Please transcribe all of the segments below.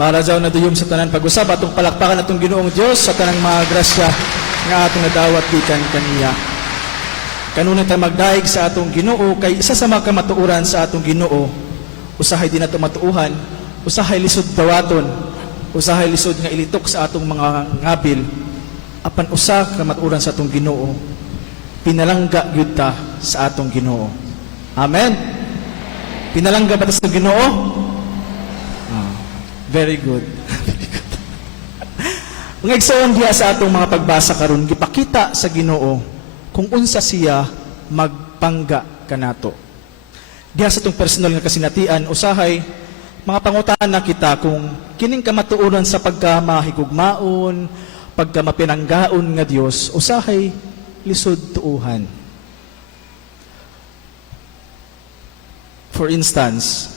Marajaw na duyom sa tanan pag-usab atong palakpakan atong Ginoong Dios sa tanang mga grasya nga atong nadawat gikan kaniya. Kanunay ta magdaig sa atong Ginoo kay isa sa mga kamatuoran sa atong Ginoo, usahay din nato matuuhan, usahay lisod dawaton, usahay lisod nga ilitok sa atong mga ngabil, apan usa ka matuoran sa atong Ginoo, pinalangga gyud ta sa atong Ginoo. Amen. Pinalangga ba ta sa Ginoo? Very good. Very good. Ang igsoon diha sa atong mga pagbasa karon, gipakita sa Ginoo kung unsa siya magpangga kanato. Diha sa itong personal nga kasinatian, usahay, mga pangutana kita kung kining kamatuoran sa pagkamahigugmaon, pagkamapinanggaon nga Dios, usahay, lisod tuuhan. For instance,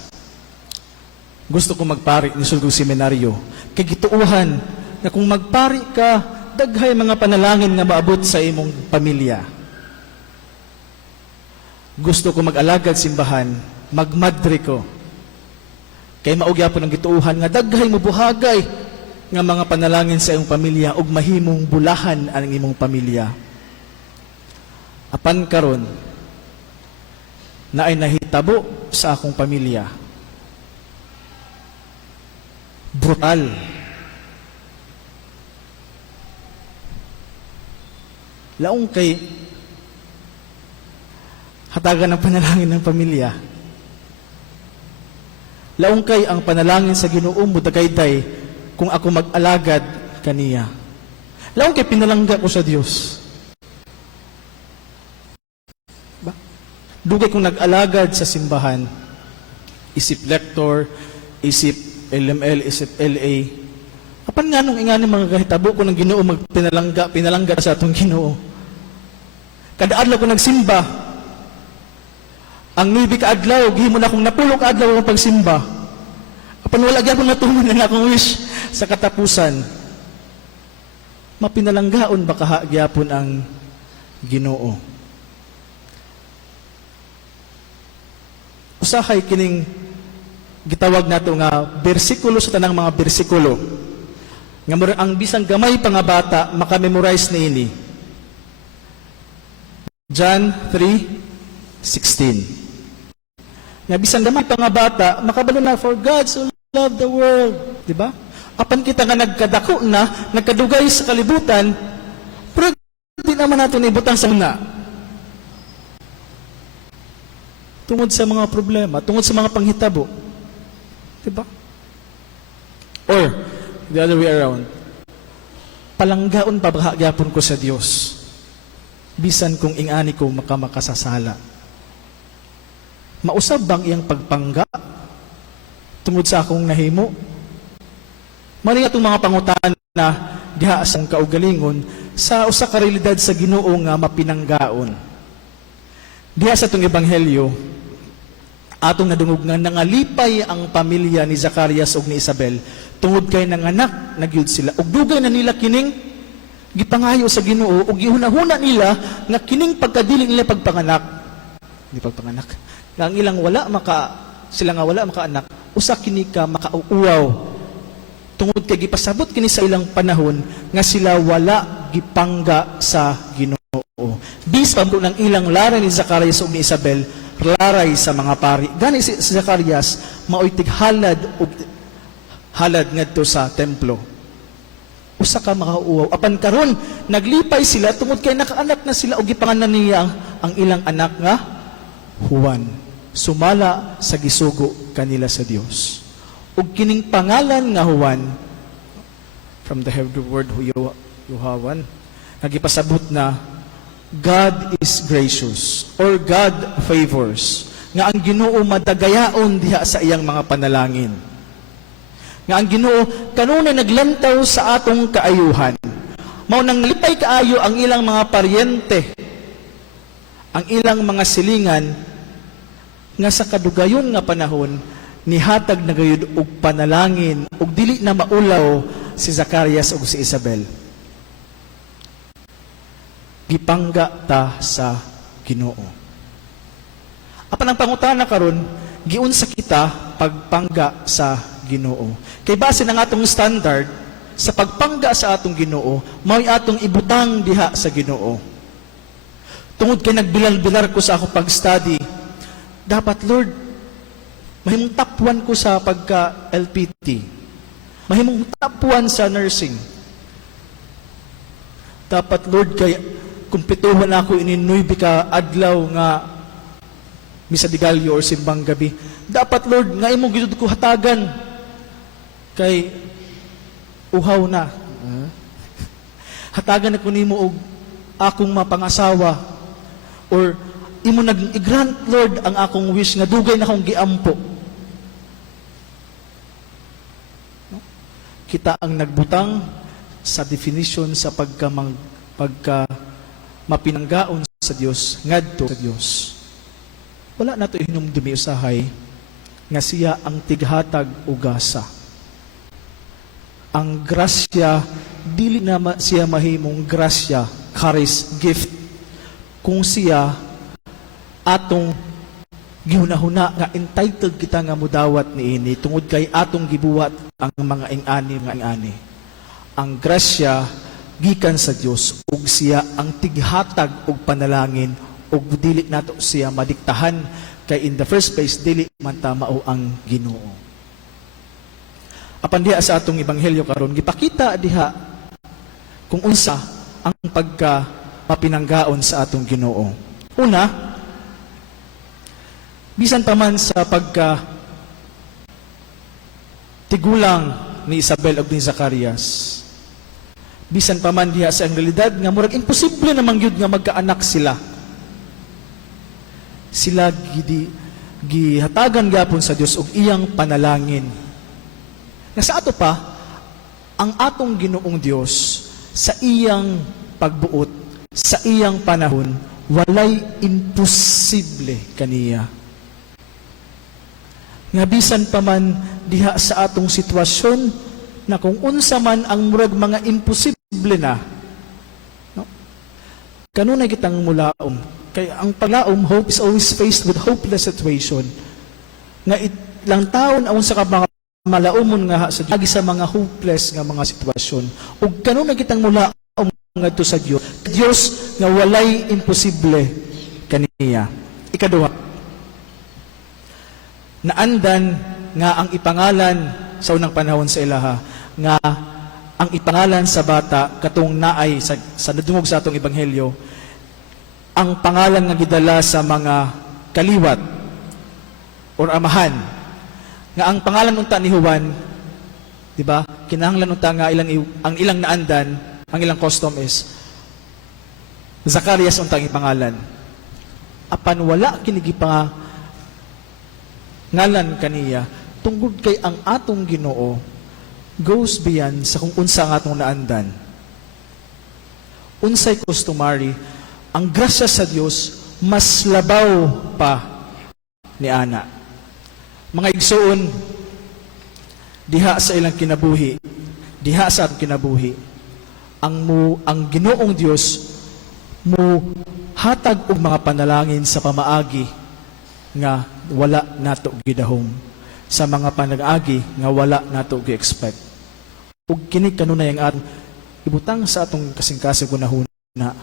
gusto ko magpari ni sulgong seminaryo, kay gituuhan na kung magpari ka, daghay mga panalangin nga maabot sa imong pamilya. Gusto ko mag-alagad simbahan, magmadre ko. Kay maugya po ng gituuhan nga daghay mo buhagay nga mga panalangin sa imong pamilya ug mahimong bulahan ang imong pamilya. Apan karon na ay nahitabo sa akong pamilya. Brutal. Laong kay hatagan ng panalangin ng pamilya. Laong kay ang panalangin sa Ginoo mo dagayday kung ako mag-alagad kaniya. Laong kay pinalangga ko sa Dios. Ba? Dugay kung nag-alagad sa simbahan, isip lector, isip LML, isip LA. Apan nga nung ingani mga kahitabo ko ng Ginoo pinalangga sa atong Ginoo. Kada adlaw ko nagsimba. Ang 9 ka adlaw, gihimo na akong napulok adlaw ang pagsimba. Apan wala gyapon natuman na akong wish sa katapusan. Mapinalanggaon ba kaha gyapon ang Ginoo? Usahay kining gitawag nato nga bersikulo sa tanang mga bersikulo. Nga ang bisang gamay pa nga bata makamemorize niini. John 3:16. Nga bisang gamay pa nga bata makabalo na, for God so loved the world, di ba? Apan kita nga nagkadako na, nagkadugay sa kalibutan, pero di naman nato ibutang sa una. Tungod sa mga problema, tungod sa mga panghitabo. Diba? Or, the other way around, palanggaon pabahagyapon ko sa Dios, bisan kung ingani ko makamakasasala. Mausab bang iyang pagpangga tungod sa akong nahimo? Mari atong mga pangutan na diha sa kaugalingon sa usa ka realidad sa Ginoo nga mapinanggaon. Diha sa itong ebanghelyo, atong nadungog nga nangalipay ang pamilya ni Zacarias ug ni Isabel tungod kay nanganak na gyud sila ug dugay na nila kining gipangayo sa Ginoo ug gihunahuna nila nga kining pagkadili nila pagpanganak nga ang ilang sila nga wala makaanak, usa kini ka makauuaw tungod kay gipasabot kini sa ilang panahon nga sila wala gipangga sa Ginoo. Bisan kung ang ilang laray ni Zacarias ug ni Isabel laray sa mga pari. Gani si Zacarias maoy tighalad ug halad ngadto sa templo. Usa ka makauuaw. Apan karon naglipay sila tungod kay nakaanak na sila ug gipanganan niya ang ilang anak nga Juan. Sumala sa gisugo kanila sa Dios. Ug kining pangalan nga Juan, from the Hebrew word Yuhawan, nagipasabot na God is gracious or God favors. Nga ang Ginoo madagayaon diha sa iyang mga panalangin. Nga ang Ginoo kanunay naglantaw sa atong kaayuhan. Mao nang lipay kaayo ang ilang mga paryente, ang ilang mga silingan nga sa kadugayon nga panahon nihatag na gayud og panalangin ug dili na maulaw si Zacarias ug si Isabel. Gipangga ta sa Ginoo. Apan ang pangutana karon, giunsa kita pagpangga sa Ginoo. Kay base ng atong standard sa pagpangga sa atong Ginoo, mao'y atong ibutang diha sa Ginoo. Tungod kay nagbilal-bilar ko sa ako pag-study, dapat Lord, mahimong top 1 ko sa pagka-LPT. Mahimong top 1 sa nursing. Dapat Lord, kay kumpletuhan ako ininuybi ka adlaw nga misa digalyo or simbang gabi. Dapat Lord, nga imong gid ko hatagan kay uhaw na. Hatagan ako nimo og akong mapangasawa or imo nag-grant Lord ang akong wish nga dugay na akong giampo. Kita ang nagbutang sa definition sa pagka mapinanggaon sa Dios ngadto sa Dios. Wala nato hinumdumi usahay nga siya ang tighatag ugasa. Ang grasya dili na siya mahimong grasya, charis, gift kung siya atong gihunahuna nga entitled kita nga mudawat niini tungod kay atong gibuhat ang mga ingani. Ang grasya gikan sa Dios ug siya ang tighatag og panalangin ug dili nato siya madiktahan kay in the first place dili man ta mao ang Ginoo. Apan diha sa atong ebanghelyo karon gipakita diha kung unsa ang pagka mapinanggaon sa atong Ginoo. Una, bisan pa man sa pagka tigulang ni Isabel ug ni Zacarias, bisan pa man diha sa ang realidad nga murag imposible namang gyud nga magkaanak sila. Sila gihatagan gyapon sa Dios og iyang panalangin. Nga sa ato pa, ang atong Ginoong Dios sa iyang pagbuot, sa iyang panahon, walay imposible kaniya. Nga bisan pa man diha sa atong sitwasyon na kung unsa man ang murag mga imposible na, no? Kanunay kitang mulaom. Kaya ang paglaom, hope is always faced with hopeless situation. Nga lang taon aun sa mga malaumon nga sa Dios, lagi sa mga hopeless nga mga sitwasyon. Ug kanunay kitang mulaom ngadto sa Dios. Dios nga walay imposible kaniya. Ikaduha, naandan nga ang ipangalan sa unang panahon sa ilaha nga ang ipangalan sa bata katong naay sa nadungog sa atong ebanghelyo, ang pangalan nga gidala sa mga kaliwat or amahan, nga ang pangalan unta ni Juan, di ba? Kinahanglan unta nga ang ilang naandan, ang ilang custom is Zacarias unta ang pangalan. Apan wala kinigi pa ngalan kaniya tungod kay ang atong Ginoo goes beyond sa kung unsa ang atong naandan. Unsay customary, ang grasya sa Dios mas labaw pa ni ana. Mga igsoon, diha sa ilang kinabuhi, diha sa atong kinabuhi, ang Ginoong Dios mo hatag og mga panalangin sa pamaagi nga wala nato gidahom, sa mga panag-agi nga wala nato gi-expect. Ug kini kanunay ang atong ibutang sa atong kasing-kasing gunahuna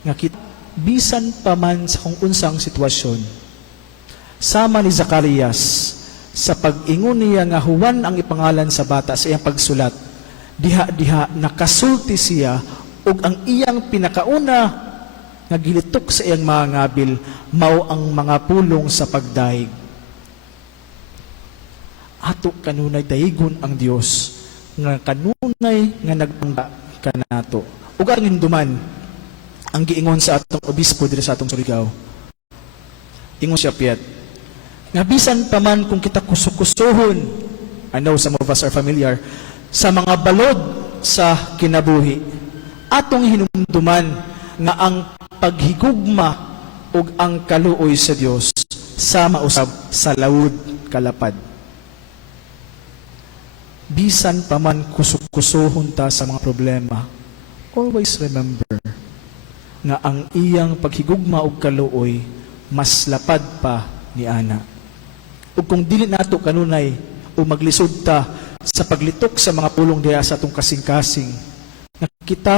nga kita bisan pa man sa kung unsang sitwasyon, sama ni Zacarias sa pag-ingon niya nga Juan ang ipangalan sa bata sa iyang pagsulat, diha nakasulti siya ug ang iyang pinakauna nga gilitok sa iyang mga ngabil mao ang mga pulong sa pagdaig. Ato kanunay dayigon ang Dios nga kanunay nga nagpangga kanato. Ug ang hinduman ang giingon sa atong obispo diri sa atong Surigao. Ingon siya piyat, nga bisan pa man kung kita kusukusuhon, I know some of us are familiar, sa mga balod sa kinabuhi, atong hinumduman nga ang paghigugma ug ang kaluoy sa Dios sama usab sa lawod kalapad. Bisan pa man kusukusuhon ta sa mga problema, always remember nga ang iyang paghigugma og kaluoy mas lapad pa ni ana. Ug kung dili nato kanunay o maglisod ta sa paglitok sa mga pulong diha sa atong kasing-kasing nga kita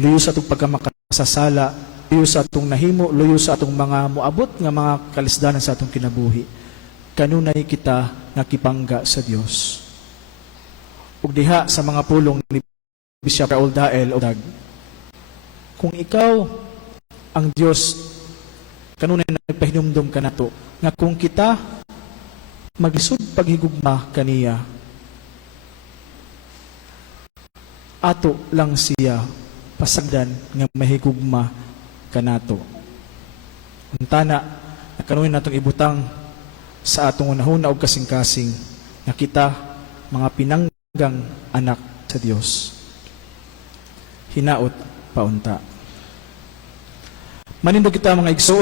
luyo sa atong pagkamakasasala, luyo sa atong nahimo, luyo sa atong mga moabot nga mga kalisdanan sa atong kinabuhi. Kanunay kita nakipangga sa Dios. Ug diha sa mga pulong ni Bishop Raul Dael og kung ikaw ang Dios, kanunay nagpahinumdom ka nato nga kung kita maglisod paghigugma kaniya, ato lang siya pasagdan nga mahigugma kanato. Untana, kanunay natong ibutang sa atong unahuna og kasing-kasing nga kita mga pinanggang anak sa Dios. Hinaot paunta. Manindog kita mga igsuon